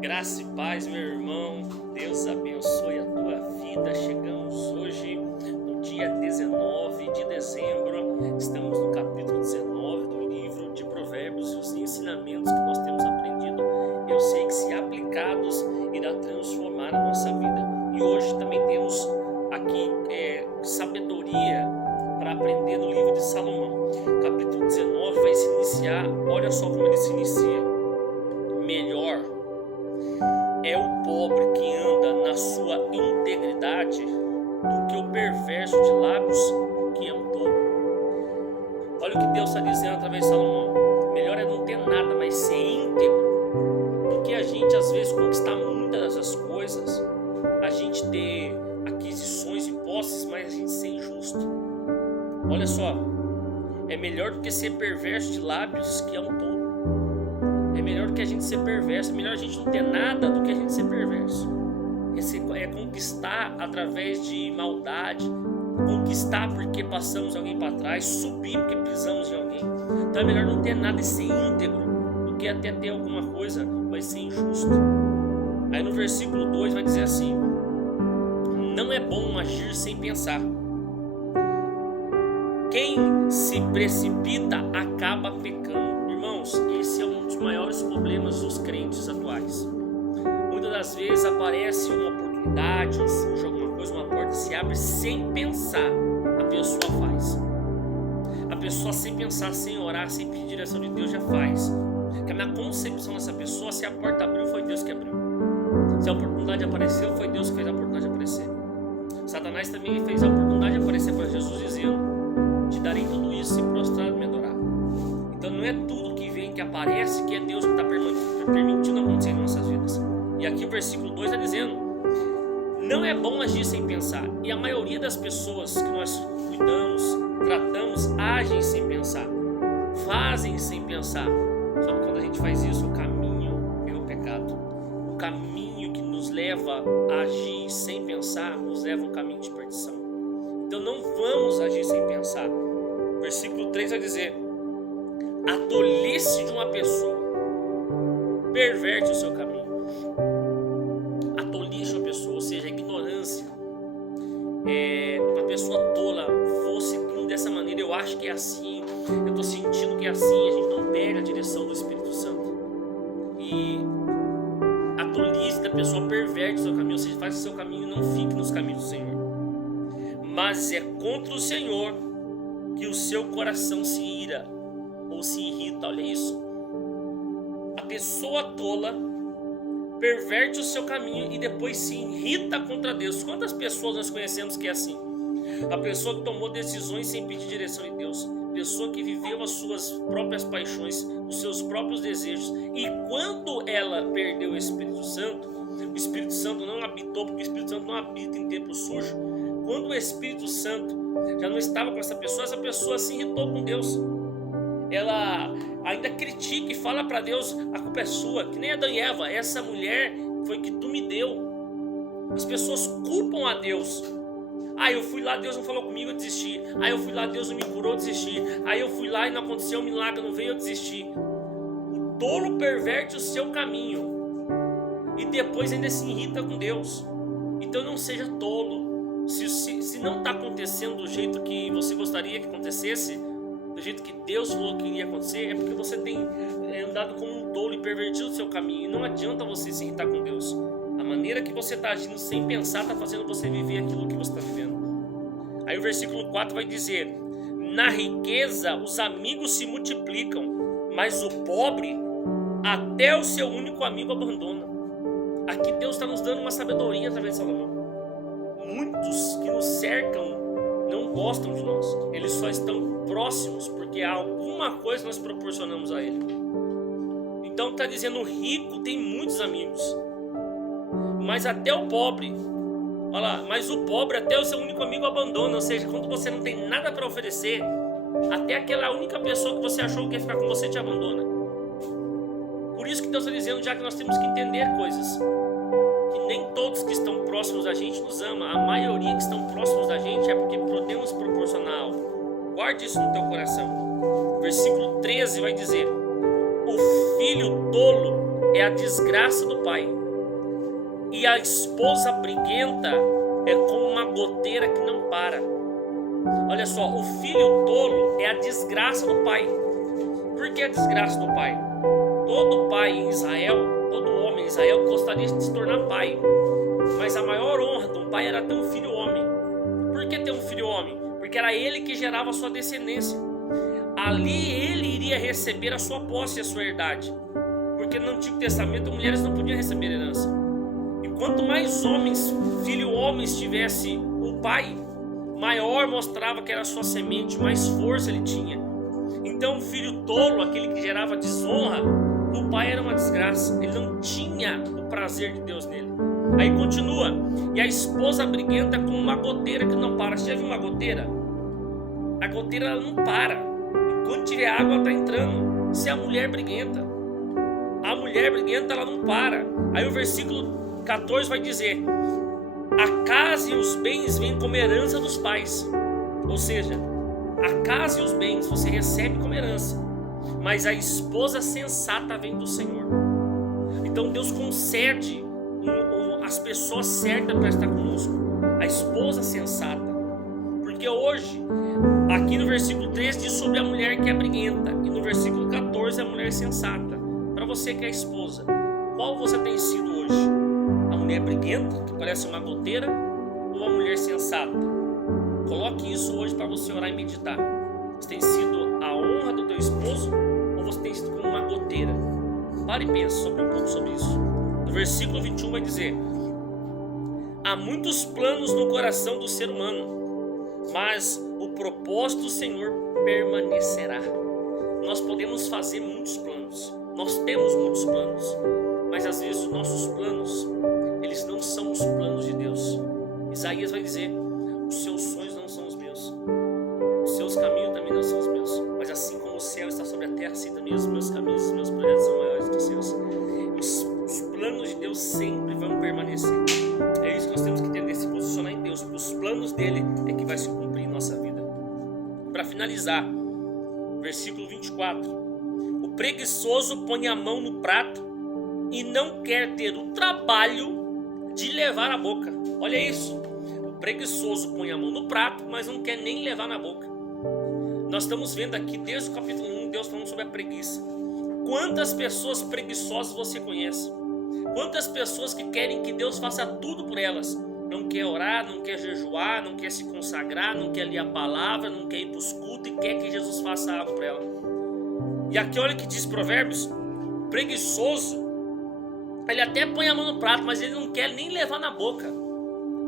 Graça e paz, meu irmão. Deus abençoe a tua vida. Chegamos hoje no dia 19 de dezembro. Estamos no capítulo 19 do livro de Provérbios e os ensinamentos que nós temos aprendido, eu sei que, se aplicados, irá transformar a nossa vida. E hoje também temos aqui sabedoria para aprender no livro de Salomão. Capítulo 19 vai se iniciar. Olha só como ele se inicia. Melhor é o pobre que anda na sua integridade do que o perverso de lábios que é um tolo. Olha o que Deus está dizendo através de Salomão. Melhor é não ter nada, mas ser íntegro, do que a gente às vezes conquistar muitas dessas coisas, a gente ter aquisições e posses, mas a gente ser injusto. Olha só, é melhor do que ser perverso de lábios que é um tolo. É melhor do que a gente ser perverso, é melhor a gente não ter nada do que a gente ser perverso. É conquistar através de maldade, conquistar porque passamos alguém para trás, subir porque pisamos em alguém. Então é melhor não ter nada e ser íntegro do que até ter alguma coisa, mas ser injusto. Aí no versículo 2 vai dizer assim: não é bom agir sem pensar. Quem se precipita acaba pecando. Irmãos, esse é um dos maiores problemas dos crentes atuais. Muitas das vezes aparece uma oportunidade, surge alguma coisa, uma porta se abre, sem pensar, a pessoa faz. A pessoa sem pensar, sem orar, sem pedir direção de Deus, já faz. Porque na concepção dessa pessoa, se a porta abriu, foi Deus que abriu. Se a oportunidade apareceu, foi Deus que fez a oportunidade aparecer. Satanás também fez a oportunidade aparecer para Jesus, dizendo: te darei tudo isso se prostrado me adorar. Então não é tudo que vem, que aparece, que é Deus que está permitindo acontecer em nossas vidas. E aqui o versículo 2 está dizendo: não é bom agir sem pensar. E a maioria das pessoas que nós cuidamos, tratamos, agem sem pensar, fazem sem pensar. Só que quando a gente faz isso, o caminho é o pecado. O caminho que nos leva a agir sem pensar nos leva a um caminho de perdição. Então não vamos agir sem pensar. Versículo 3 vai dizer: a tolice de uma pessoa perverte o seu caminho. A tolice de uma pessoa, ou seja, a ignorância. Uma pessoa tola, vou seguindo dessa maneira, eu acho que é assim, eu estou sentindo que é assim, a gente não pega a direção do Espírito Santo. E a tolice da pessoa perverte o seu caminho, ou seja, faz que o seu caminho não fique nos caminhos do Senhor. Mas é contra o Senhor que o seu coração se ira ou se irrita. Olha isso. A pessoa tola perverte o seu caminho e depois se irrita contra Deus. Quantas pessoas nós conhecemos que é assim? A pessoa que tomou decisões sem pedir direção de Deus, pessoa que viveu as suas próprias paixões, os seus próprios desejos, e quando ela perdeu o Espírito Santo não habitou, porque o Espírito Santo não habita em templo sujo. Quando o Espírito Santo já não estava com essa pessoa se irritou com Deus. Ela ainda critica e fala para Deus: a culpa é sua, que nem Adão e Eva, essa mulher foi que tu me deu. As pessoas culpam a Deus. Eu fui lá, Deus não falou comigo, eu desisti. Eu fui lá, Deus não me curou, eu desisti. Eu fui lá e não aconteceu um milagre, não veio, eu desisti. O tolo perverte o seu caminho e depois ainda se irrita com Deus. Então não seja tolo. Se não está acontecendo do jeito que você gostaria que acontecesse, do jeito que Deus falou que iria acontecer, é porque você tem andado como um tolo e pervertido o seu caminho. E não adianta você se irritar com Deus. A maneira que você está agindo sem pensar está fazendo você viver aquilo que você está vivendo. Aí o versículo 4 vai dizer: na riqueza os amigos se multiplicam, mas o pobre até o seu único amigo abandona. Aqui Deus está nos dando uma sabedoria através de Salomão. Muitos que nos cercam não gostam de nós. Eles só estão próximos porque alguma coisa nós proporcionamos a ele. Então está dizendo: o rico tem muitos amigos, mas até o pobre, olha lá, mas o pobre até o seu único amigo abandona. Ou seja, quando você não tem nada para oferecer, até aquela única pessoa que você achou que ia ficar com você te abandona. Por isso que Deus está dizendo já que nós temos que entender coisas. Que nem todos que estão próximos da gente nos ama. A maioria que estão próximos da gente é porque podemos proporcionar algo. Guarde isso no teu coração. Versículo 13 vai dizer: o filho tolo é a desgraça do pai. E a esposa briguenta é como uma goteira que não para. Olha só, o filho tolo é a desgraça do pai. Por que a desgraça do pai? Todo pai em Israel, todo homem em Israel gostaria de se tornar pai. Mas a maior honra de um pai era ter um filho homem. Por que ter um filho homem? Porque era ele que gerava a sua descendência. Ali ele iria receber a sua posse e a sua herdade. Porque no Antigo Testamento mulheres não podiam receber herança. E quanto mais homens, filho homens tivesse um pai, maior mostrava que era a sua semente, mais força ele tinha. Então o filho tolo, aquele que gerava desonra, o pai era uma desgraça. Ele não tinha o prazer de Deus nele. Aí continua. E a esposa briguenta como uma goteira que não para. Você já viu uma goteira? A goteira ela não para. Enquanto tiver água ela está entrando. Se é a mulher briguenta, a mulher briguenta ela não para. Aí o versículo 14 vai dizer: a casa e os bens vêm como herança dos pais. Ou seja, a casa e os bens você recebe como herança, mas a esposa sensata vem do Senhor. Então Deus concede as pessoas certas para estar conosco. A esposa sensata. Porque hoje, aqui no versículo 13 diz sobre a mulher que é briguenta, e no versículo 14 a mulher sensata. Para você que é esposa, qual você tem sido hoje? A mulher briguenta, que parece uma goteira, ou a mulher sensata? Coloque isso hoje para você orar e meditar. Você tem sido a honra do teu esposo, ou você tem sido como uma goteira? Pare e pense um pouco sobre isso. No versículo 21 vai dizer: há muitos planos no coração do ser humano, mas o propósito do Senhor permanecerá. Nós podemos fazer muitos planos, nós temos muitos planos, mas às vezes os nossos planos, eles não são os planos de Deus. Isaías vai dizer: os seus sonhos não são os meus, os seus caminhos também não são os meus, mas assim como o céu está sobre a terra, assim também os meus caminhos e os meus projetos são maiores que os seus. Os planos de Deus sempre vão permanecer. É isso que nós temos que entender, se posicionar em Deus, porque os planos dele é que vai se cumprir em nossa vida. Para finalizar, versículo 24: o preguiçoso põe a mão no prato e não quer ter o trabalho de levar à boca. Olha isso, o preguiçoso põe a mão no prato, mas não quer nem levar na boca. Nós estamos vendo aqui desde o capítulo 1 Deus falando sobre a preguiça. Quantas pessoas preguiçosas você conhece? Quantas pessoas que querem que Deus faça tudo por elas? Não quer orar, não quer jejuar, não quer se consagrar, não quer ler a palavra, não quer ir para os cultos e quer que Jesus faça algo para ela. E aqui olha o que diz Provérbios: preguiçoso, ele até põe a mão no prato, mas ele não quer nem levar na boca.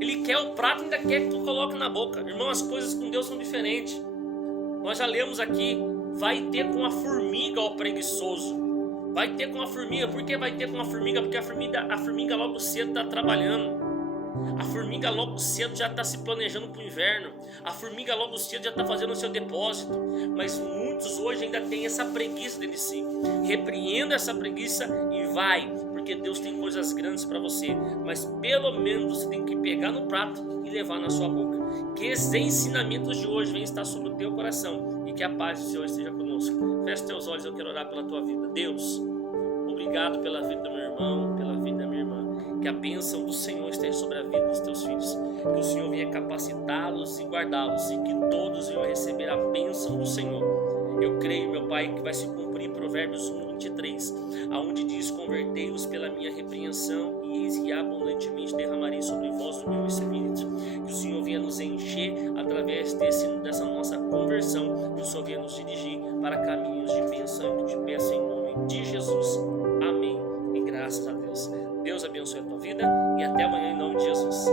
Ele quer o prato e ainda quer que tu coloque na boca. Irmão, as coisas com Deus são diferentes. Nós já lemos aqui: vai ter com a formiga o preguiçoso. Vai ter com a formiga. Por que vai ter com a formiga? Porque a formiga logo cedo está trabalhando. A formiga logo cedo já está se planejando para o inverno. A formiga logo cedo já está fazendo o seu depósito. Mas muitos hoje ainda têm essa preguiça dentro de si. Repreenda essa preguiça e vai, porque Deus tem coisas grandes para você. Mas pelo menos você tem que pegar no prato e levar na sua boca. Que esses ensinamentos de hoje venham estar sobre o teu coração e que a paz do Senhor esteja conosco. Feche teus olhos, eu quero orar pela tua vida. Deus, obrigado pela vida do meu irmão, pela vida da minha irmã. Que a bênção do Senhor esteja sobre a vida dos teus filhos. Que o Senhor venha capacitá-los e guardá-los, e que todos venham receber a bênção do Senhor. Eu creio, meu Pai, que vai se cumprir Provérbios 1:23, aonde diz: convertei-os pela minha repreensão, e eis que abundantemente derramarei sobre vós o meu espírito. Que o Senhor venha nos encher através dessa nossa conversão, que o Senhor venha nos dirigir para caminhos de bênção. Que eu te peço em nome de Jesus. Amém. E graças a Deus. Deus abençoe a tua vida e até amanhã em nome de Jesus.